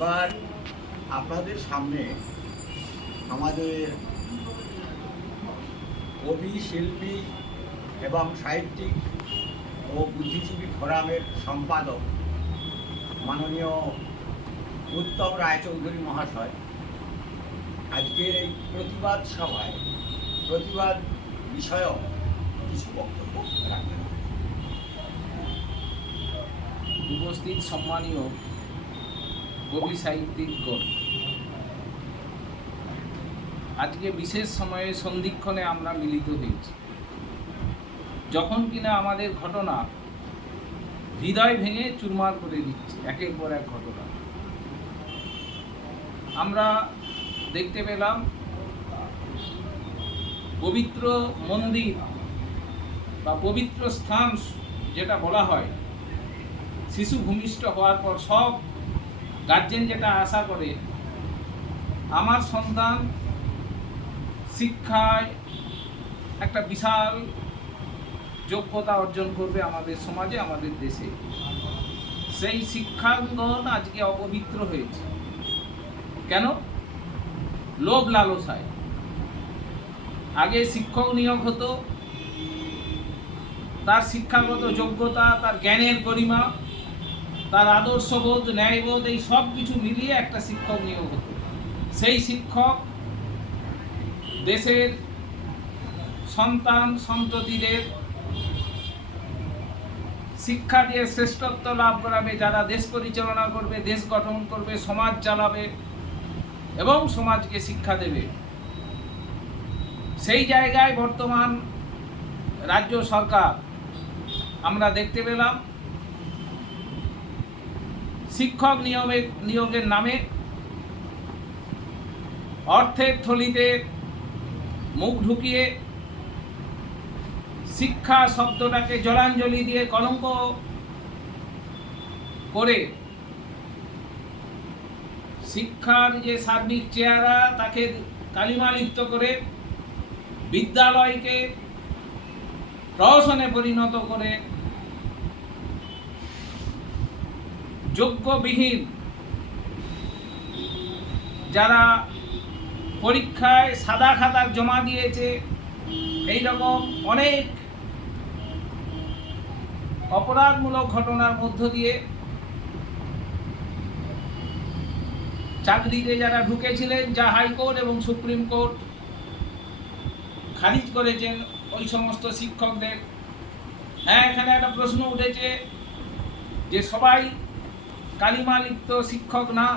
এবার আপনাদের সামনে আমাদের কবি, শিল্পী এবং সাহিত্যিক ও বুদ্ধিজীবী ফোরামের সম্পাদক মাননীয় উত্তম রায়চৌধুরী মহাশয় আজকের এই প্রতিবাদ সভায় প্রতিবাদ বিষয়ক কিছু বক্তব্য রাখবেন। উপস্থিত সম্মানীয় কবি সাহিত্যিকগণ, আজকে বিশেষ সময়ে সন্ধিক্ষণে আমরা মিলিত হয়েছি, যখন কিনা আমাদের ঘটনা হৃদয় ভেঙে চুরমার করে দিচ্ছে একের পর এক ঘটনা। আমরা দেখতে পেলাম পবিত্র মন্দির বা পবিত্র স্থান যেটা বলা হয়, শিশু ভূমিষ্ঠ হওয়ার পর সব গার্জেন যেটা আশা করে, আমার সন্তান শিক্ষায় একটা বিশাল যোগ্যতা অর্জন করবে আমাদের সমাজে, আমাদের দেশে। সেই শিক্ষাঙ্গন আজকে অপবিত্র হয়েছে। কেন? লোভ লালসায়। আগে শিক্ষক নিয়োগ হতো, তার শিক্ষাগত যোগ্যতা, তার জ্ঞানের গরিমা, তার আদর্শবোধ, ন্যায়বোধ, এই সব কিছু মিলিয়ে একটা শিক্ষক নিয়োগ হতো। সেই শিক্ষক দেশের সন্তান সন্ততিদের শিক্ষা দিয়ে শ্রেষ্ঠত্ব লাভ করাবে, যারা দেশ পরিচালনা করবে, দেশ গঠন করবে, সমাজ চালাবে এবং সমাজকে শিক্ষা দেবে। সেই জায়গায় বর্তমান রাজ্য সরকার আমরা দেখতে পেলাম শিক্ষক নিয়োগের নামে অর্থের থলিতে মুখ ঢুকিয়ে শিক্ষা শব্দটাকে জলাঞ্জলি দিয়ে কলঙ্ক করে শিক্ষার যে সার্বিক চেহারা তাকে কালিমালিপ্ত করে বিদ্যালয়কে প্রহসনে পরিণত করে যোগ্যবিহীন যারা পরীক্ষায় সাদা খাতা জমা দিয়েছে, এই রকম অনেক অপরাধমূলক ঘটনার মধ্য দিয়ে চাকরিতে যারা ঢুকেছিলেন, যা হাইকোর্ট এবং সুপ্রিম কোর্ট খারিজ করেছেন ওই সমস্ত শিক্ষকদের। হ্যাঁ, এখানে একটা প্রশ্ন উঠেছে যে সবাই কালিমালিপ্ত শিক্ষক না,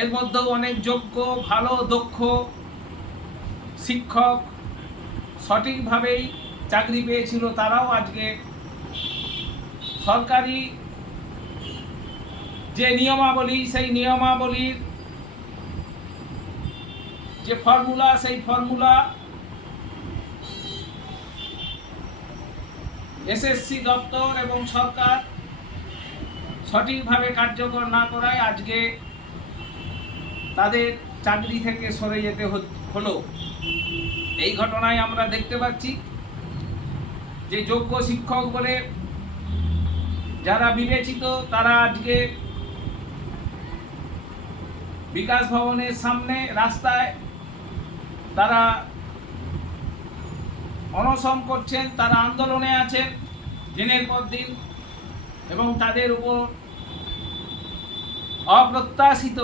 এর মধ্যেও অনেক যোগ্য, ভালো, দক্ষ শিক্ষক সঠিকভাবেই চাকরি পেয়েছিল, তারাও আজকে সরকারি যে নিয়মাবলী, সেই নিয়মাবলীর যে ফর্মুলা, সেই ফর্মুলা এসএসসি দপ্তর এবং সরকার সঠিকভাবে কার্যকর না করায় আজকে তাদের চাকরি থেকে সরে যেতে হলো। এই ঘটনায় আমরা দেখতে পাচ্ছি যে যোগ্য শিক্ষক বলে যারা বিবেচিত, তারা আজকে বিকাশ ভবনের সামনে রাস্তায় তারা অনশন করছেন, তারা আন্দোলনে আছেন দিনের পর দিন, এবং তাদের উপর অপ্রত্যাশিত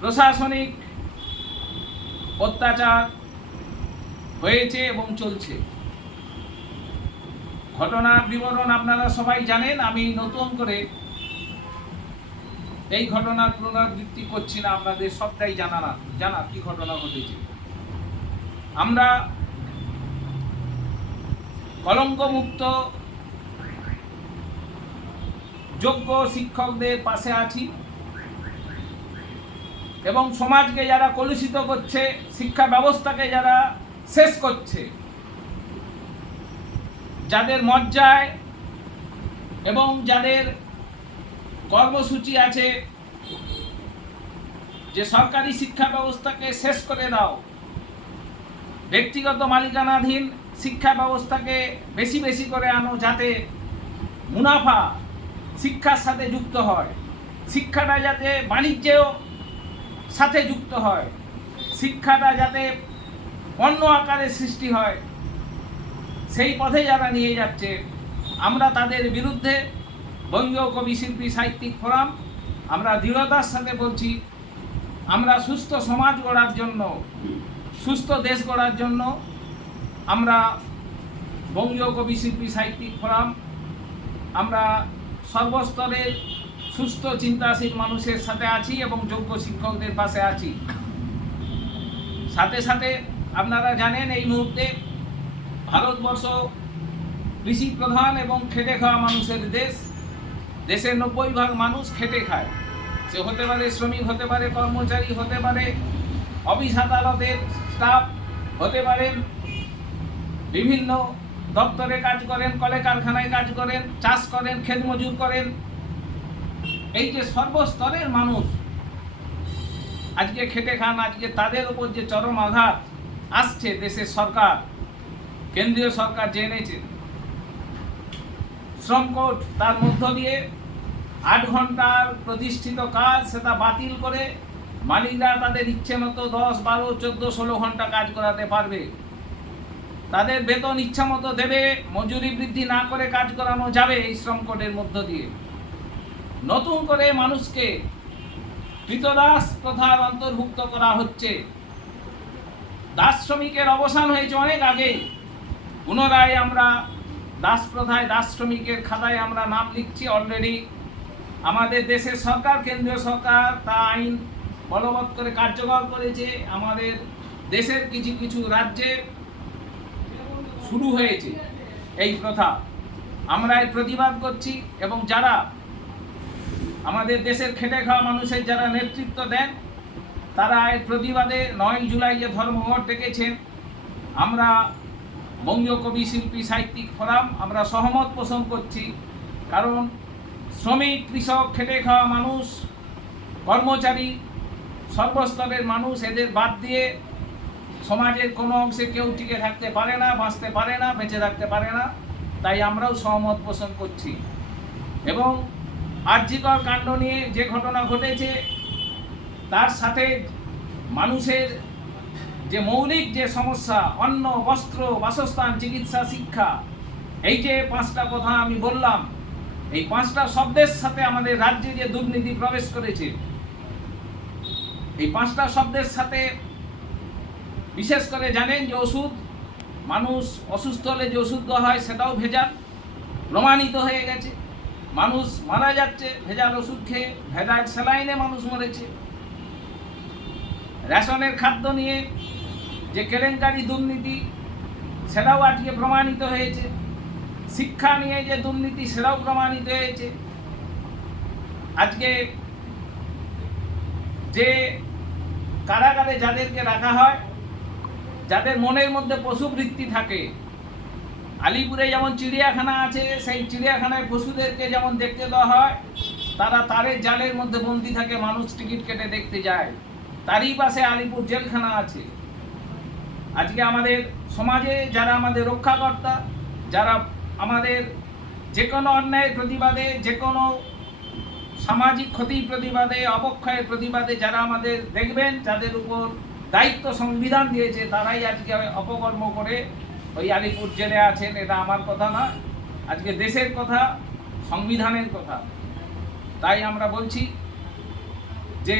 প্রশাসনিক অত্যাচার হয়েছে এবং চলছে। ঘটনার বিবরণ আপনারা সবাই জানেন, আমি নতুন করে এই ঘটনার পুনরাবৃত্তি করছি না, আপনাদের সবটাই জানা কি ঘটনা ঘটেছে। আমরা কলঙ্কমুক্ত যোগ্য শিক্ষকদের পাশে আছি এবং সমাজকে যারা কলুষিত করছে, শিক্ষা ব্যবস্থাকে যারা শেষ করছে, যাদের মজ্জায় এবং যাদের কর্মসূচি আছে যে সরকারি শিক্ষা ব্যবস্থাকে শেষ করে দাও, ব্যক্তিগত মালিকানাধীন শিক্ষা ব্যবস্থাকে বেশি বেশি করে আনো, যাতে মুনাফা শিক্ষার সাথে যুক্ত হয়, শিক্ষাটা যাতে বাণিজ্যেও সাথে যুক্ত হয়, শিক্ষাটা যাতে অন্য আকারে সৃষ্টি হয়, সেই পথে যারা নিয়ে যাচ্ছে আমরা তাদের বিরুদ্ধে বঙ্গীয় কবি শিল্পী সাহিত্যিক ফোরাম আমরা দৃঢ়তার সাথে বলছি, আমরা সুস্থ সমাজ গড়ার জন্য, সুস্থ দেশ গড়ার জন্য আমরা বঙ্গীয় কবি শিল্পী সাহিত্যিক ফোরাম আমরা সর্বস্তরের সুস্থ চিন্তাশীল মানুষের সাথে আছি এবং যোগ্য শিক্ষকদের পাশে আছি। সাথে সাথে আপনারা জানেন এই মুহূর্তে ভারতবর্ষ কৃষি প্রধান এবং খেটে খাওয়া মানুষের দেশ। দেশের 90% মানুষ খেটে খায়, সে হতে পারে শ্রমিক, হতে পারে কর্মচারী, হতে পারে অফিস আদালতের স্টাফ, হতে পারেন বিভিন্ন দপ্তরে কাজ করেন, কলে কারখানায় কাজ করেন, চাষ করেন, ক্ষেত মজুর করেন। এই যে সর্বস্তরের মানুষ আজকে খেটে খান, আজকে তাদের উপর যে চরম আঘাত আসছে দেশের সরকার, কেন্দ্রীয় সরকার যে এনেছে শ্রম কোড, তার মধ্য দিয়ে 8 ঘন্টার প্রতিষ্ঠিত কাজ সেটা বাতিল করে মালিকরা তাদের ইচ্ছে মতো 10, 12, 14, 16 ঘন্টা কাজ করাতে পারবে। তাদের বেতন ইচ্ছা মতো দেবে, মজুরি বৃদ্ধি না করে কাজ করানো যাবে এই শ্রম কোডের মধ্য দিয়ে। নতুন করে মানুষকে কৃতদাস প্রথার অন্তর্ভুক্ত করা হচ্ছে। দাস শ্রমিকের অবসান হয়েছে অনেক আগে, পুনরায় আমরা দাস প্রথায়, দাস শ্রমিকের খাতায় আমরা নাম লিখছি। অলরেডি আমাদের দেশের সরকার, কেন্দ্রীয় সরকার তা আইন বলবৎ করে কার্যকর করেছে। আমাদের দেশের কিছু কিছু রাজ্যে শুরু হয়েছে এই প্রথা। আমরা এর প্রতিবাদ করছি এবং যারা আমাদের দেশের খেটে খাওয়া মানুষের যারা নেতৃত্ব দেন তারা এর প্রতিবাদে 9 জুলাই যে ধর্মঘট ডেকেছেন, আমরা বঙ্গীয় কবি শিল্পী সাহিত্যিক ফোরাম আমরা সহমত পোষণ করছি। কারণ শ্রমিক, কৃষক, খেটে খাওয়া মানুষ, কর্মচারী, সর্বস্তরের মানুষ, এদের বাদ দিয়ে সমাজের কোনো অংশে কেউ টিকে থাকতে পারে না, বাঁচতে পারে না, বেঁচে থাকতে পারে না। তাই আমরাও সহমত পোষণ করছি। এবং আরজিকর কাণ্ড নিয়ে যে ঘটনা ঘটেছে তার সাথে মানুষের যে মৌলিক যে সমস্যা, অন্ন, বস্ত্র, বাসস্থান, চিকিৎসা, শিক্ষা, এই যে 5টা কথা আমি বললাম, এই 5টা শব্দের সাথে আমাদের রাজ্যে যে দুর্নীতি প্রবেশ করেছে, এই 5টা শব্দের সাথে বিশেষ করে জানেন যে ওষুধ, মানুষ অসুস্থ হলে যে ওষুধ দেওয়া হয় সেটাও ভেজাল, প্রমাণিত হয়ে গেছে। মানুষ মারা যাচ্ছে ভেজাল ওষুধ খেয়ে, ভেজাল স্যালাইনে মানুষ মরেছে। রেশনের খাদ্য নিয়ে যে কেলেঙ্কারি দুর্নীতি সেটাও আজকে প্রমাণিত হয়েছে। শিক্ষা নিয়ে যে দুর্নীতি সেটাও প্রমাণিত হয়েছে। আজকে যে কারাগারে যাদেরকে রাখা হয়, যাদের মনের মধ্যে পশুবৃত্তি থাকে, আলিপুরে যেমন চিড়িয়াখানা আছে, সেই চিড়িয়াখানায় পশুদেরকে যেমন দেখতে দেওয়া হয়, তারা তারের জালের মধ্যে বন্দী থাকে, মানুষ টিকিট কেটে দেখতে যায়। তারই পাশে আলিপুর জেলখানা আছে। আজকে আমাদের সমাজে যারা আমাদের রক্ষাকর্তা, যারা আমাদের যে কোনো অন্যায়ের প্রতিবাদে, যে কোনো সামাজিক ক্ষতির প্রতিবাদে, অবক্ষয়ের প্রতিবাদে যারা আমাদের দেখবেন, যাদের উপর দায়িত্ব সংবিধান দিয়েছে, তারাই আজকে অপকর্ম করে ওই আলিপুর জেলে আছেন। এটা আমার কথা না, আজকে দেশের কথা, সংবিধানের কথা। তাই আমরা বলছি যে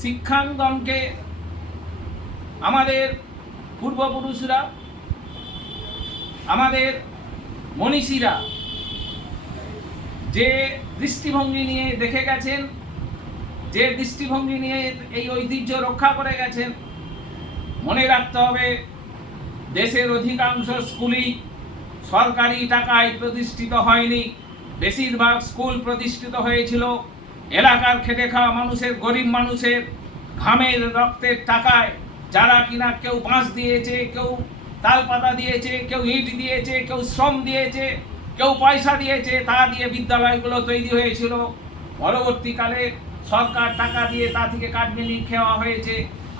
শিক্ষাঙ্গনকে আমাদের পূর্বপুরুষরা, আমাদের মনীষীরা যে দৃষ্টিভঙ্গি নিয়ে দেখে গেছেন, যে দৃষ্টিভঙ্গি নিয়ে এই ঐতিহ্য রক্ষা করে গেছেন, মনে রাখতে হবে দেশের অধিকাংশ স্কুলই সরকারি টাকায় প্রতিষ্ঠিত হয়নি। বেশিরভাগ স্কুল প্রতিষ্ঠিত হয়েছিল এলাকার খেটে খাওয়া মানুষের, গরিব মানুষের ঘামের রক্তের টাকায়, যারা কিনা কেউ বাঁশ দিয়েছে, কেউ তালপাতা দিয়েছে, কেউ ইট দিয়েছে, কেউ শ্রম দিয়েছে, কেউ পয়সা দিয়েছে, তা দিয়ে বিদ্যালয়গুলো তৈরি হয়েছিল। পরবর্তীকালে সরকার টাকা দিয়ে তা থেকে কাটবেনি খাওয়া হয়েছে।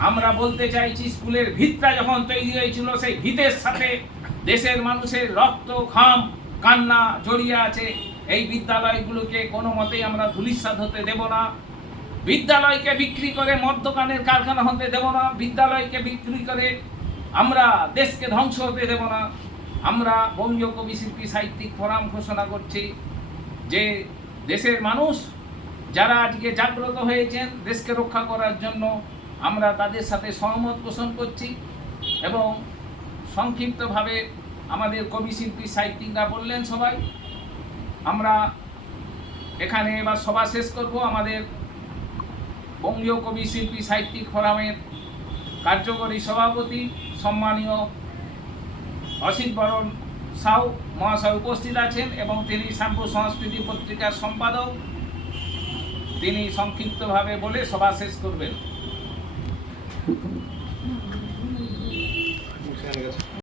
আমরা বলতে চাইছি স্কুলের ভিতটা যখন তৈরি হয়েছিল, সেই ভিতের সাথে দেশের মানুষের রক্ত, ঘাম, কান্না জড়িয়ে আছে। এই বিদ্যালয়গুলোকে কোনো মতেই আমরা ধূলিসাৎ হতে দেব না। বিদ্যালয়কে বিক্রি করে মদ দোকানের কারখানা হতে দেব না। বিদ্যালয়কে বিক্রি করে আমরা দেশকে ধ্বংস হতে দেব না। আমরা বঙ্গীয় কবি শিল্পী সাহিত্যিক ফোরাম ঘোষণা করছি যে দেশের মানুষ যারা আজকে জাগ্রত হয়েছেন দেশকে রক্ষা করার জন্য, আমরা তাদের সাথে সহমত পোষণ করছি। এবং সংক্ষিপ্তভাবে আমাদের কবি শিল্পী সাহিত্যিকরা বললেন সবাই, আমরা এখানে এবার সভা শেষ করব। আমাদের বঙ্গীয় কবি শিল্পী সাহিত্যিক ফোরামের কার্যকরী সভাপতি সম্মানীয় অসিত বরণ সাউ মহাশয় উপস্থিত আছেন এবং তিনি শ্যামপুর সংস্কৃতি পত্রিকার সম্পাদক। তিনি সংক্ষিপ্তভাবে বলে সভা শেষ করবেন।